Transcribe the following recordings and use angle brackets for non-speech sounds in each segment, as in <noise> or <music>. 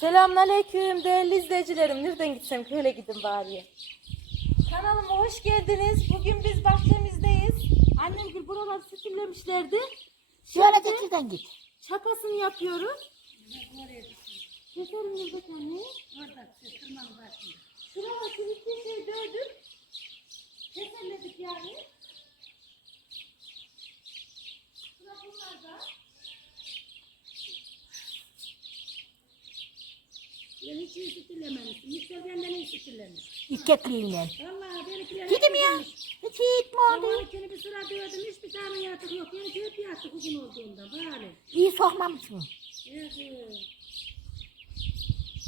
Selamünaleyküm değerli izleyicilerim. Nereden gitsem köyle gidin bari. Kanalıma hoş geldiniz. Bugün biz bahçemizdeyiz. Annem gül buraları süpürlemişlerdi. Şöyle şuradan git. çapasını yapıyoruz. Keserim buradaki anne. Orada tırmanın başında. Şuraya kilitli şey dövdük. Keserledik yani. Ben hiç iyi sütülememişim. Yüksel benden iyi sütülemiş. İkkekliğine. Vallahi benimkiler Gidim ya. Hiç gitme oldu. Babamınkini bir sıra dövdüm. Hiçbir tane yatık yok. Benimki hep yatık uzun olduğundan. Bari. İyi sokmamışsın. Evet.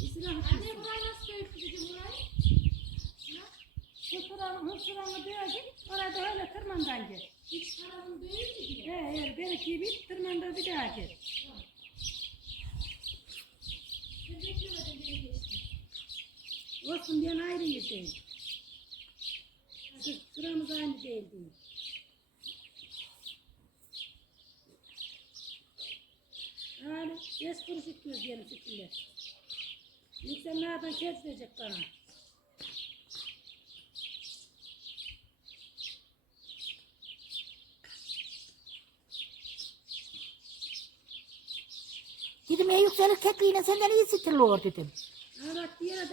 Bir sıra Anne burayı nasıl dövdük bizim burayı? Hırsıranı, hırsıranı dövdüm. Orada öyle tırmandan gel. Hiç tarafın değil mi. He he. Benimki bir tırmanda bir daha gel. Ben Olsun ben ayrı yerdeyim. Sı- Sıramız aynı değil diye. Yani beş kuruş istiyoruz diyelim sütüyle. Yüksel nereden kesilecek bana? Dedim ya yükselir kekliğine senden iyi sütülüyor dedim. Bak diğer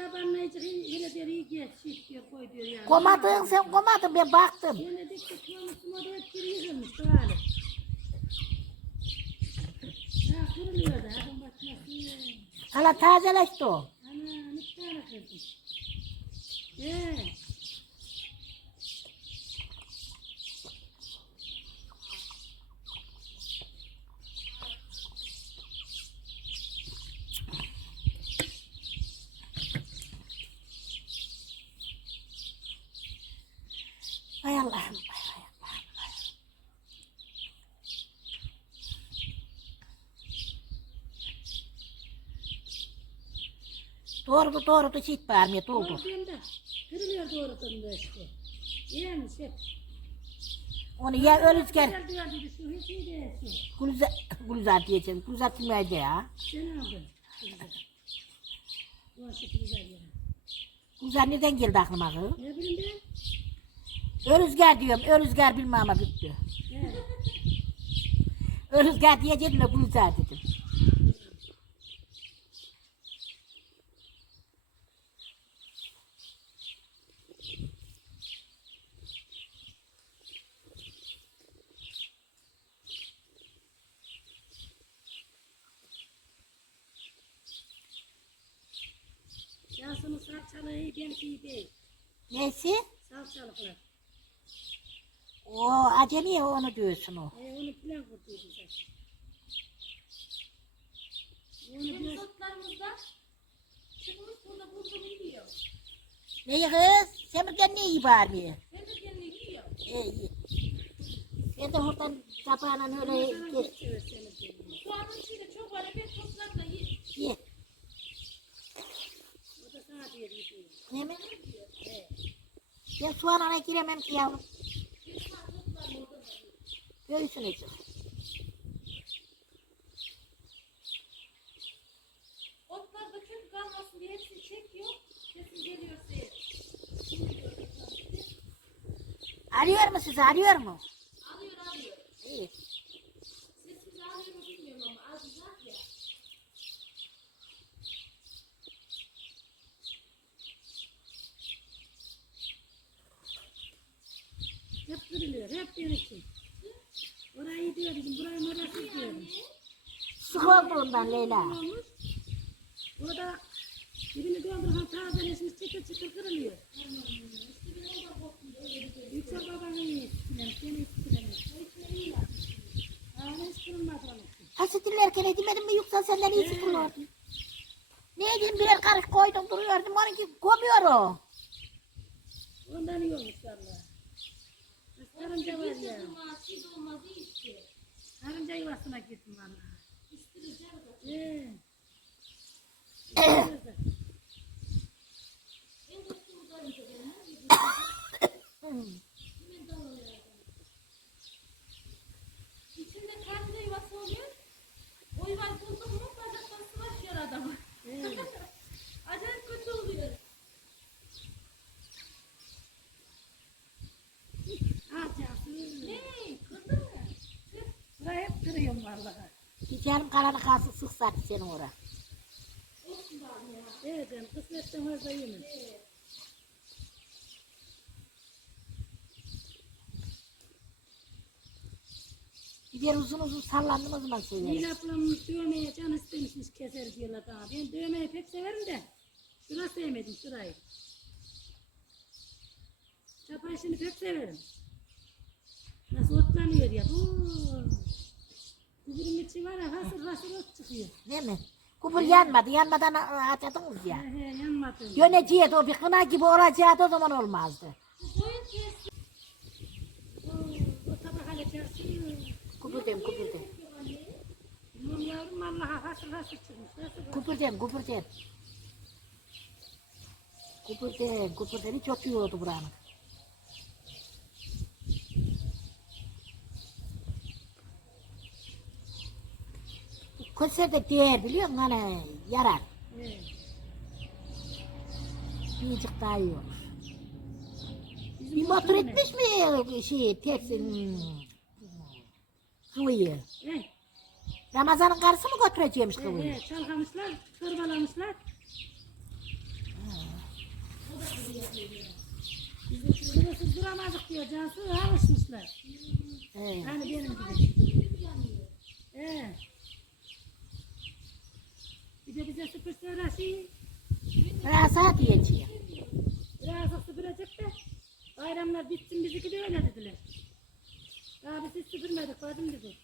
hele geç şiş diyor koy diyor yani. Komadın sen komadın ben baktım. Yine dik dik koymuşsun o da hep geri yıkılmış bari. Ha kırılıyor da adım bakmasın. Hala tazeleşti o. Ana ne tane kızım. He. Doğru doğru şit bağırmıyor doldu. Orada kırılıyor doğrudan da işte. Yemiş hep. Onu ya ölüzger Güzel diyor dedi şu hiç iyi değilsin. Diyeceğim. Gülzar kimlerdi ya? Sen aldın. Güzel. Bu aşı güzel. Gülzar nereden geldi aklıma kız? Ne bileyim ben? Ölüzger diyorum. Ölüzger bilmem ama bitti. He. Ölüzger diyeceğim de Gülzar dedim. Salçalığı iyi benimki iyi değil. Neyse? Salçalıklar. O acemi ya onu diyorsun o. E, onu plan kurtuydu zaten. Onu Benim diyor. sotlarımızda çıkmış burada bulduğum yiyor. Ne kız? Semirgen ne iyi bağırmıyor? De kendini yiyor. İyi iyi. Ben de oradan sabahla öyle senin dediğin. Soğanın içinde çok var. Ben toplar da yiyor. Ye. O da sana diyor mi? Ben soğanına giremem ki yavrum. Bir soğan toplar orada da yiyor. Göğsün için. Otlar kötü kalmasın diye hepsini çekiyor. Sesim geliyor diyor size. Arıyor mu sizi? Arıyor mu? Alıyor alıyor. İyi. Sesimizi alıyor mu bilmiyorum ama az uzak ya. Hep kırılıyor. Hep benim için. Orayı diyor dedim. Burayı orası diyorum. Sık olduğundan Leyla. olmuş. O da birini doldurhan tazeleşmiş çıtır çıtır kırılıyor. Yüksel babanın iyi etkilemiş, beni etkilemiş. Aa, hiç kırılmaz onun için. Hasıdillerken demedim mi yoksa senden iyi sıkılıyordu. Ne diyeyim birer karış koydum duruyordum onunki komuyor o. Ondan iyi olmuş. Karınca var ya. Bir olmaz, de işte. Karınca yuvasına gittim valla. İstireceğim de. Ee. En korktuğum karınca benim. Hemen dalıyor. İçinde karınca yuvası oluyor. O yuvayı buldum mu bacaktan sıvaşıyor adamı. Ee. Canım karanı kalsın sık zaten senin oraya. Evet kısmetten fazla yemem. Gider uzun uzun sallandığımız zaman söyleriz. Nil ablam dövmeye can istemişmiş keser diyorlar bana. Ben dövmeyi pek severim de. Şura sevmedim şurayı. Çapa işini pek severim. Nasıl otlanıyor ya. Oo. Kuburum içi var ya hasır hasır ot çıkıyor. Değil mi? Kupur yanmadı. Yanmadan açadınız ya. He he yanmadı. Yöneceğiz o bir kına gibi olacaktı o zaman olmazdı. O tabak hale çarşı. Kupur dem kupur dem. Yavrum vallahi hasır hasır çıkmış. Kupur dem kupur dem. Kupur dem kupur dem. Hiç otuyordu buranın. Konserde değer biliyor musun hani yarar. Evet. Yiyecek daha iyi olur. Bizim Bir motor ne? etmiş mi şey tepsin kıvıyı? He. Ramazan'ın karısı mı götüreceğimiş kıvıyı? he, çalkamışlar, torbalamışlar. Sırasız duramazdık diyor Cansu, alışmışlar. He. Hani benim gibi. He. Bir de Rasa diyeceğim. birazcık süpürecek de bayramlar bitsin bizimki de öyle dediler. Biz hiç süpürmedik bacım dedi.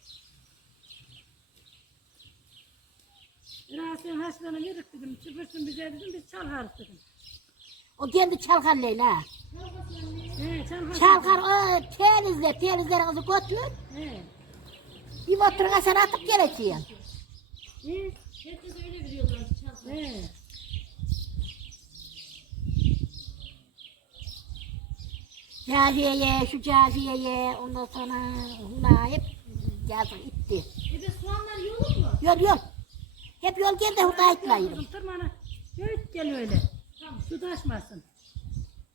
Sen haşlanı verik dedim, süpürsün bize dedim, biz çalharız dedim. O kendi çalkar Leyla. He, çalhar. Çalkar o telizle telizlerinizi götür. He. Bir motoruna sen atıp geleceksin. He. Herkes öyle biliyorlar He. Caziyeye, şu caziyeye, ondan sonra huna hep yazık itti. Ebe soğanlar yolun mu? Yol yol. Hep yol gel de hurda itmeyin. Kızım tırmana. Büyük gel öyle. Tamam. Su taşmasın.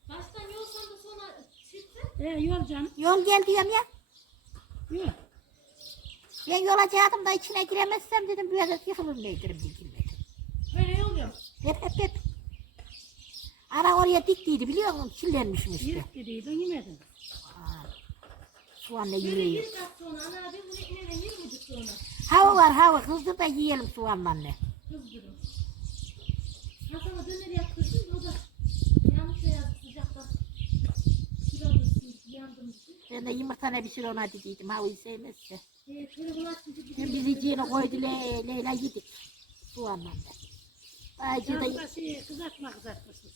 Baştan yolsan da sonra çıktı. He yol canım. Yol gel diyorum ya. Yol. Ben yola geldim da içine giremezsem dedim böyle yıkılır ne dedim diye girmedim. Böyle yol yok. Hep hep hep. Ana oraya diktiydi biliyor musun? Çillenmişim işte. Yirik dediydin yemedin. Soğanla Böyle yiyor. bir kat sonra ana ben bunu ekmeğine yer miydik sonra? Hava var hava kızdır da yiyelim soğanla ne. Kızdırın. Hasan'a döner yaptırsın o da yanlış da yazdı sıcakta. Şuradırsın yandım. Ben de yumurta ne bir sürü ona dediydim havayı sevmezse. Evet, böyle bulaşınca bir Ben bileceğini koydu Le Leyla yedik. Soğanla ne. Da da şey kızartma kızartmışız.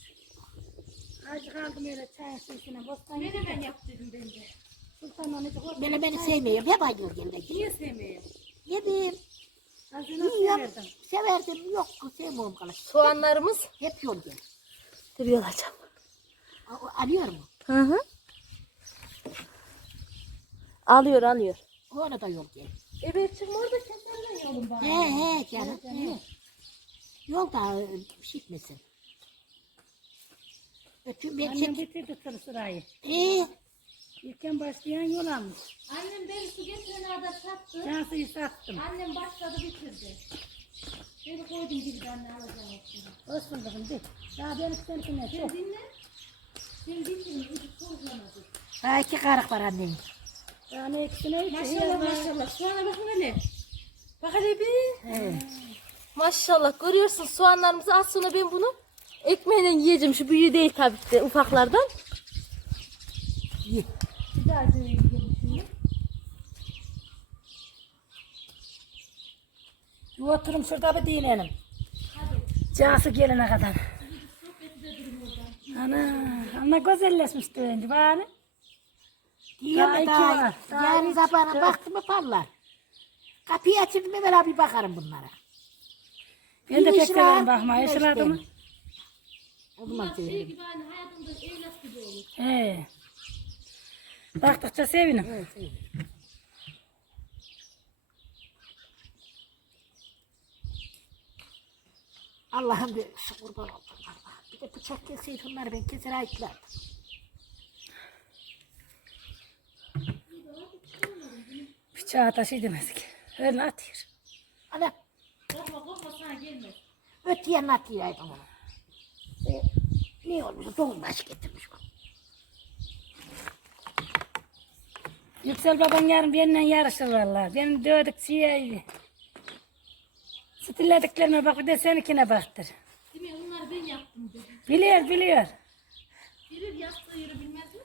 Acı kaldım öyle çayın sesine. Bostan Ne de ben de. de. Ne de böyle beni sevmiyor. Hep acıyor geldi. Niye sevmiyor? Acı nasıl Yiyorum. severdim. Severdim. Yok sevmiyorum kalan. Soğanlarımız Hep yol gel. Dur yol açalım. Alıyor mu? Hı hı. Alıyor alıyor. Ona da yol gel. Evet çıkma orada keserden yolun bari. He he canım. He. Yol da e, şişmesin. Ötüm ben Annem çek. bitirdi tır sırayı. Ee, İlken başlayan yol almış. Annem beni su getirene kadar sattı. Cansu'yu sattım. Annem başladı bitirdi. Beni koydum gibi anne alacağım. Olsun kızım dur. Daha benim seninkine Sen çok. dinle. Sen bitirin. Hiç sorgulamadı. daha iki karık var annemin. Ne ikisine üç. Maşallah maşallah. Soğana bakın hele. Bak hele bir. He. Maşallah görüyorsun soğanlarımızı az sonra ben bunu ekmeğiyle yiyeceğim. Şu büyüğü değil tabii ki de ufaklardan. Ye. Bir daha yiyeceğim şimdi. Oturum şurada bir dinelim. Cansu gelene kadar. Ana, ana güzelleşmiş dönünce bari. Daha var. Daha yarın sabahına baktım mı parlar. Kapıyı açayım mı böyle bir bakarım bunlara. Ben de pek severim bakmayı. Işıladı mı? O zaman severim. gibi aynı hayatımda evlat gibi olur. He. Baktıkça. Evet, severim. Allah'ım bir kurban oldum Allah. Bir de bıçak kesseydi onları ben keser ayıtlardım. Bıçağı taşı demezdik. Öyle atıyor. Ana Korkma korkma sana gelmez. öteye natiyaydım onu. E, ne olmuş? Domuz başı getirmiş o. Yüksel baban yarın benimle yarışır vallahi. Benim dövdük şey. Stillediklerime bak bir de seninkine baktır. Değil mi? Onları ben yaptım dedi. Biliyor biliyor. Bilir yaptığı yeri bilmez mi?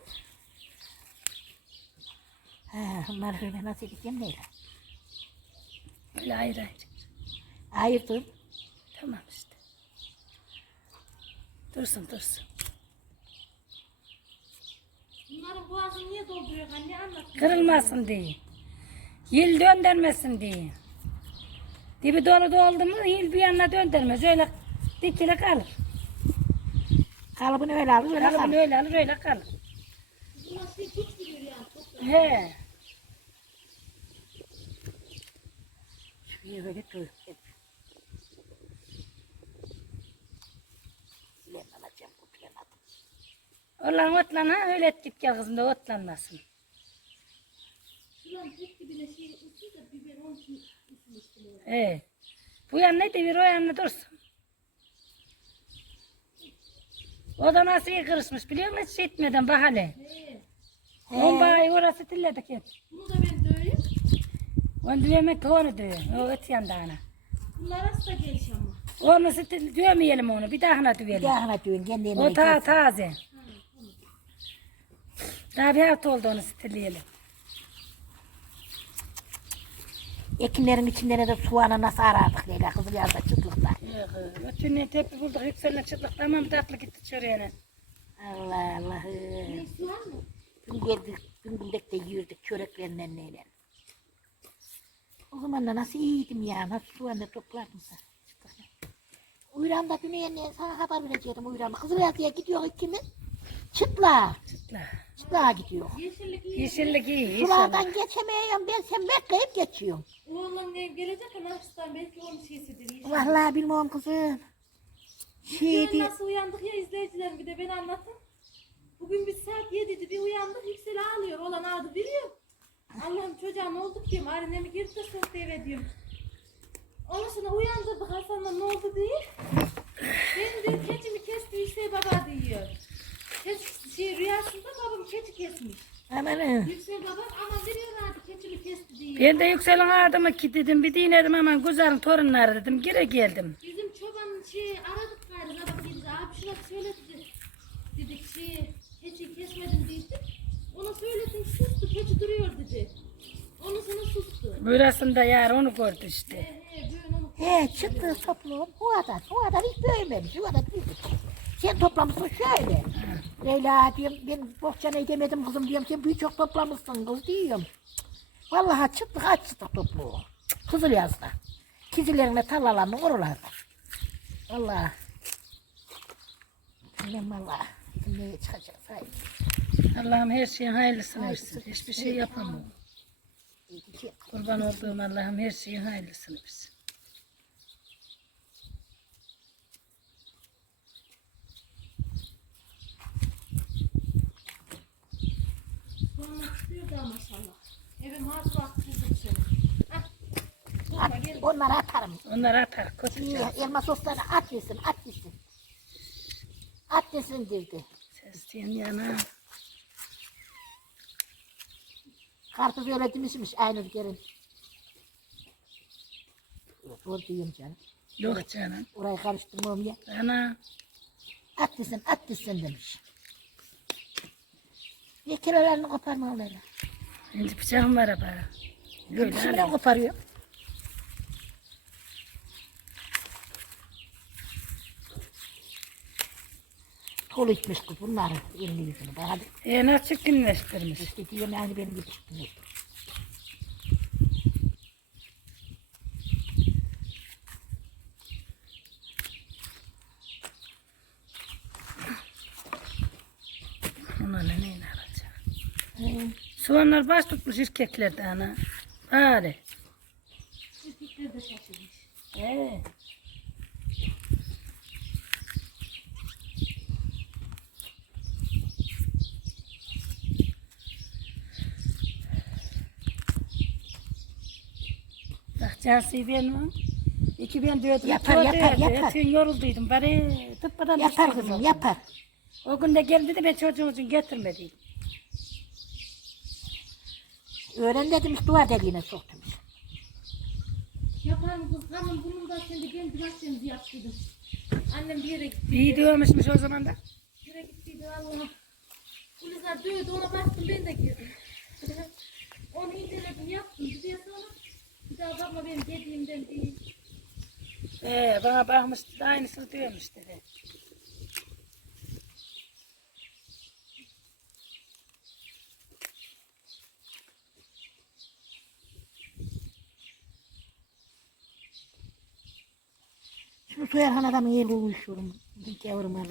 Ha, bunları öyle nasıl edeceğim neyle? Öyle ayrı ayrı. Ayırdım. Tamam işte. Dursun dursun. Bunların boğazını niye dolduruyor anne anlat. Kırılmasın diye. Yıl döndürmesin diye. Dibi dolu doldu mu yıl bir yanına döndürmez. Öyle dikili kalır. Kalıbını öyle alır öyle Kalıbını kalır. öyle alır öyle kalır. Şey çok biliyor yani. Çok He. Şuraya böyle koy. Olan otlan ha öyle et git gel kızım da otlanmasın. Şuran tek dibine şey ısır da biber onun için ısırmıştım. He. Bu yanına devir o yanına dursun. O da nasıl iyi kırışmış biliyor musun? Hiç etmeden bak hele. He. On bayi orası tilledik hep. Bunu da ben döveyim. Onu düğmek onu düğü. O öt yandağına. Bunlar hasta geliş ama. Onu stil, düğmeyelim onu. Bir dahına Bir düğelim. daha ana düğün kendi O ta taze. Daha bir hafta oldu onu stilleyelim. Ekinlerin içinde de soğanı nasıl arardık Leyla kızıl yazda çıtlıkta. Yok, ötünün tepi bulduk yükselene çıktık tamam tatlı gitti çöreğine. Allah mı? Dün geldik, dün gündek de yiyirdik çöreklerinden neyle. O zaman da nasıl iyiydim ya, nasıl soğanı toplardım sen. Uyramda Güney'e sana haber verecektim Uyramda. Kızıl yazıya gidiyor ikimiz. Çıtla, Çıtla. çıtla gidiyor. Yeşillik iyi. Yeşillik iyi. Sulardan geçemiyorum ben sen bekleyip geçiyorum. Oğlan ne gelecek ama Hafistan belki onun şeysidir. yeşillik. Vallahi bilmiyorum kızım. Şey Şeydi, nasıl uyandık ya izleyicilerim bir de beni anlatın. Bugün biz saat 7'de bir uyandık Yüksel ağlıyor. Olan ağdı biliyor. Allah'ım çocuğa ne oldu diyorum. Annemi girdi de soktu eve diyorum. Ondan sonra uyandırdık Hasan'la ne oldu diye. Ben diyor keçimi kesti Yüksel baba diyor. Keçi, şey, rüyasında babam keçi kesmiş. amanın. Yüksel baba aman veriyor abi keçimi kesti diye. Ben de yükselen adımı ki dedim bir dinedim hemen güzelin torunları dedim geri geldim. Bizim çoban şey aradık galiba bak dedi abi şuna söyle dedi. Dedik şey keçi kesmedim dedik. Ona söyledim sustu keçi duruyor dedi. Onu sana sustu. Burasında yar onu gördü işte. He he düğün onu He çıktı toplum. O adam, o adam hiç büyümemiş. O adam büyüdü. Sen toplamışsın şöyle. Leyla diyorum ben bohçana demedim kızım diyorum sen büyük çok toplamışsın kız diyorum. Vallahi çıktık açtık topluğu. Kızıl yazda. Kizilerine tarlalarını oralarda. Allah. Bilmem valla. Neye çıkacak say. Allah'ım her şeyin hayırlısını versin. Hiçbir şey yapamam. Kurban olduğum Allah'ım her şeyin hayırlısını versin. sonra da maşallah. Evim hazır attırdım seni. At, onları atarım. Onları atar İyi, kötüce. elma soslarını at yesin, at yesin. At yesin dedi. Sesleyen yana. Karpuz öyle demişmiş aynı gelin. Doğru diyeyim canım. Yok canım. Orayı karıştırmam ya. Ana. At desin, at desin demiş. Niye kirelerini koparmalı Şimdi bıçağım var ama. Böyle koparıyor. Kol içmiş kız bunları elini yüzünü. Hadi E nasıl çirkinleştirmiş. işte aynı benim gibi çıktı. Ona ne neyin alacak. Hı. Soğanlar baş tutmuş erkeklerde ana. Bari. Çiftlikler de şaşırmış. Ee. Bak Chelsea benim. İki ben diyordum. Yapar, "Çok yapar, derdi, yapar." Ötün yorulduydum. Bari tıppadan Yapar kızım o yapar. O gün de geldi de ben çocuğum için getirmediydim. Öğren dedim duvar deliğine soktum. Yapar mı kız? Tamam bunun da şimdi ben biraz temizliği yaptıydım. Annem bir yere gitti. İyi diyormuşmuş o zaman da. Bir yere gittiydi Allah'ım. Kulizler dövdü ona baktım ben de girdim. <laughs> Onu inceledim yaptım. Bir de sonra bir daha bakma benim dediğimden değil. Ee, bana bakmıştı da aynısını diyormuş dedi. Soyarhan adamı yerle uyuşuyorum. Bir kavurmalı.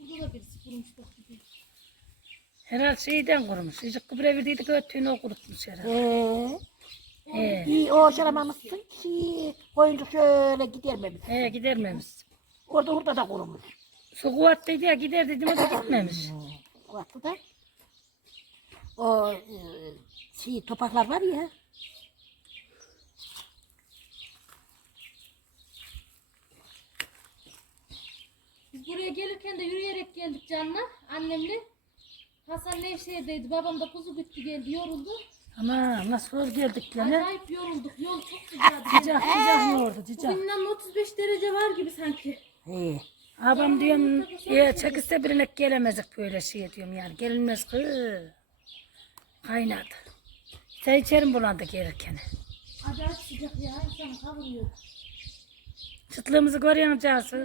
Burada da birisi kurumuş bak bir de. Herhal şeyden kurumuş. Çocuk gübre verdiydik ötüğünü o kurutmuş herhal. Ee, He, iyi o şaramamışsın ki koyunca şöyle gidermemiş. he gidermemiş. Orada orada da kurumuş. Su kuvvetliydi ya gider dedim o da gitmemiş. Vakti da o e, şey topaklar var ya. Biz buraya gelirken de yürüyerek geldik canlar annemle. Hasan Nevşehir'deydi. Babam da kuzu güttü geldi yoruldu. Ama nasıl zor geldik gene. Acayip yorulduk. Yol çok sıcaktı. Cicak cicak yoğurdu cicak. Bugünden 35 derece var gibi sanki. He. Abam diyorum ya çekilse birine gelemezdik böyle şey diyorum yani gelinmez ki. Kaynadı. Çay içerim bulandı gelirken. Acayip sıcak ya. İnsanı kavuruyor. Çıtlığımızı görüyor Cansu.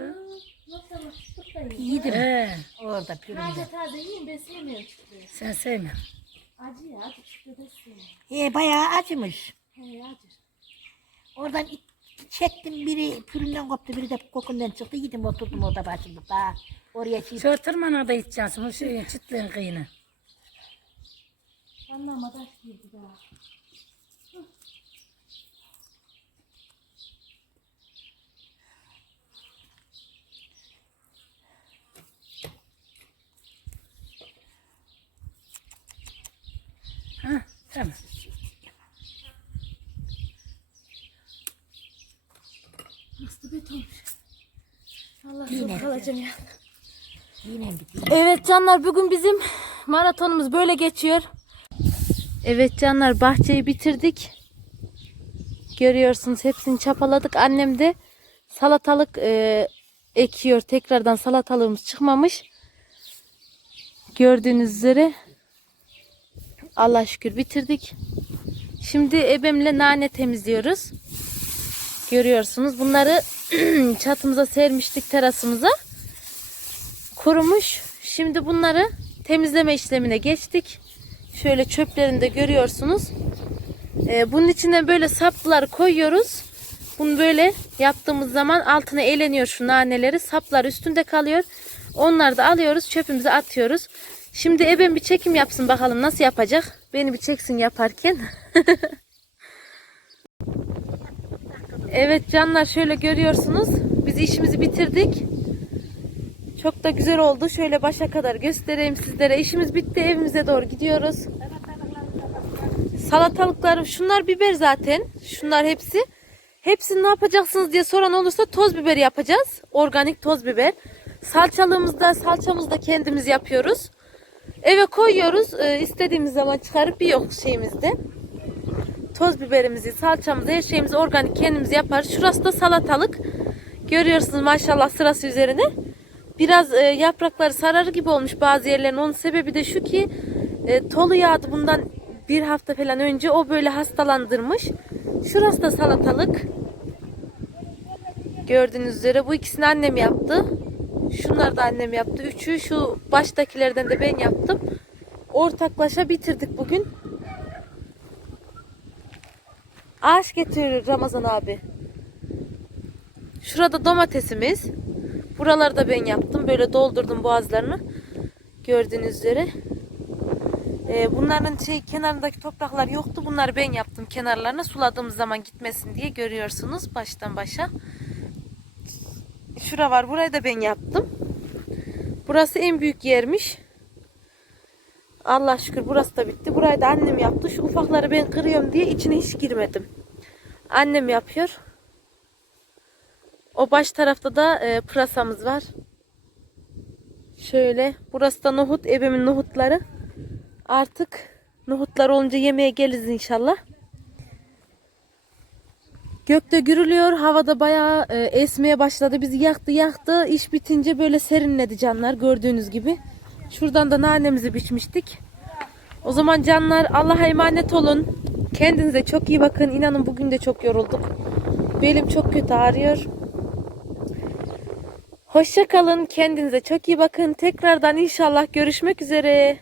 İyidir He, orada püründe. Taze taze yiyeyim ben sevmiyorum çıtığı. sen sevmem. Acı ya acı çıtığı da sevmiyorum. He bayağı acımış. He acı. Oradan it- çektim biri püründen koptu biri de kokundan çıktı gittim oturdum orada başımda. Oraya şey Şu tırmana da içeceksin o şeyin çıtlığın kıyını. Anlama taş girdi daha. Ha, tamam. Nasıl betonmuş. Allah çok kalacağım ya. Evet canlar bugün bizim maratonumuz böyle geçiyor. Evet canlar bahçeyi bitirdik. Görüyorsunuz hepsini çapaladık. Annem de salatalık e, ekiyor. Tekrardan salatalığımız çıkmamış. Gördüğünüz üzere Allah şükür bitirdik. Şimdi ebemle nane temizliyoruz. Görüyorsunuz bunları <clears throat> çatımıza sermiştik terasımıza kurumuş. Şimdi bunları temizleme işlemine geçtik. Şöyle çöplerini de görüyorsunuz. Ee, bunun içine böyle saplar koyuyoruz. Bunu böyle yaptığımız zaman altına eleniyor şu naneleri. Saplar üstünde kalıyor. Onları da alıyoruz çöpümüze atıyoruz. Şimdi ebem bir çekim yapsın bakalım nasıl yapacak. Beni bir çeksin yaparken. <laughs> evet canlar şöyle görüyorsunuz. Biz işimizi bitirdik. Çok da güzel oldu. Şöyle başa kadar göstereyim sizlere. İşimiz bitti. Evimize doğru gidiyoruz. Salatalıklarım şunlar biber zaten. Şunlar hepsi. Hepsini ne yapacaksınız diye soran olursa toz biber yapacağız. Organik toz biber. Salçalığımızda salçamızı da kendimiz yapıyoruz. Eve koyuyoruz. Ee, istediğimiz zaman çıkarıp bir yok şeyimizde. Toz biberimizi, salçamızı, her şeyimizi organik kendimiz yaparız. Şurası da salatalık. Görüyorsunuz maşallah sırası üzerine. Biraz e, yaprakları sararı gibi olmuş bazı yerlerin. Onun sebebi de şu ki e, tolu yağdı bundan bir hafta falan önce o böyle hastalandırmış. Şurası da salatalık. Gördüğünüz üzere bu ikisini annem yaptı. Şunları da annem yaptı. Üçü şu baştakilerden de ben yaptım. Ortaklaşa bitirdik bugün. Ağaç getiriyor Ramazan abi. Şurada domatesimiz. Buraları da ben yaptım. Böyle doldurdum boğazlarını. Gördüğünüz üzere. Ee, bunların şey kenarındaki topraklar yoktu. Bunları ben yaptım kenarlarına. Suladığımız zaman gitmesin diye görüyorsunuz baştan başa. Şura var. Burayı da ben yaptım. Burası en büyük yermiş. Allah şükür burası da bitti. Burayı da annem yaptı. Şu ufakları ben kırıyorum diye içine hiç girmedim. Annem yapıyor. O baş tarafta da e, pırasamız var. Şöyle. Burası da nohut. Evimin nohutları. Artık nohutlar olunca yemeğe geliriz inşallah. Gökte gürülüyor. Havada bayağı e, esmeye başladı. Bizi yaktı yaktı. İş bitince böyle serinledi canlar. Gördüğünüz gibi. Şuradan da nanemizi biçmiştik. O zaman canlar Allah'a emanet olun. Kendinize çok iyi bakın. İnanın bugün de çok yorulduk. Belim çok kötü ağrıyor. Hoşça kalın. Kendinize çok iyi bakın. Tekrardan inşallah görüşmek üzere.